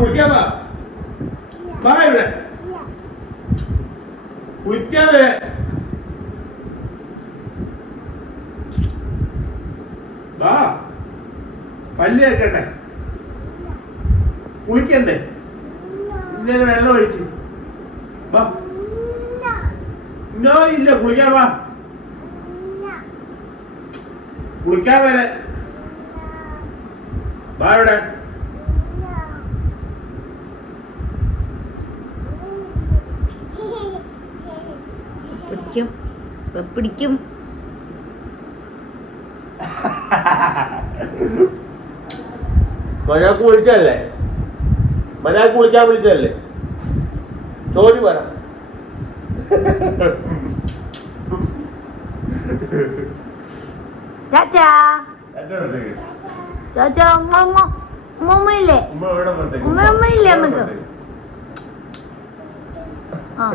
കുളിക്കാൻ വാ ഇവിടെ കുളിക്കാതെ വാ പല്ല് കേക്കട്ടെ കുളിക്കണ്ടേ ഇന്നലെ വെള്ളം ഒഴിച്ച് വാ നോ ഇല്ല കുളിക്കാൻ വാ കുളിക്കാൻ വരെ വാ ഇവിടെ പിടിക്കും മര്യാദക്ക് വിളിച്ചല്ലേ മര്യാദക്ക് വിളിക്കാൻ വിളിച്ചല്ലേ ചോരി പറ ചാച്ചാ ചാച്ചാ ഉമ്മയില്ലേ ഉമ്മയില്ലേ നമുക്ക് ആ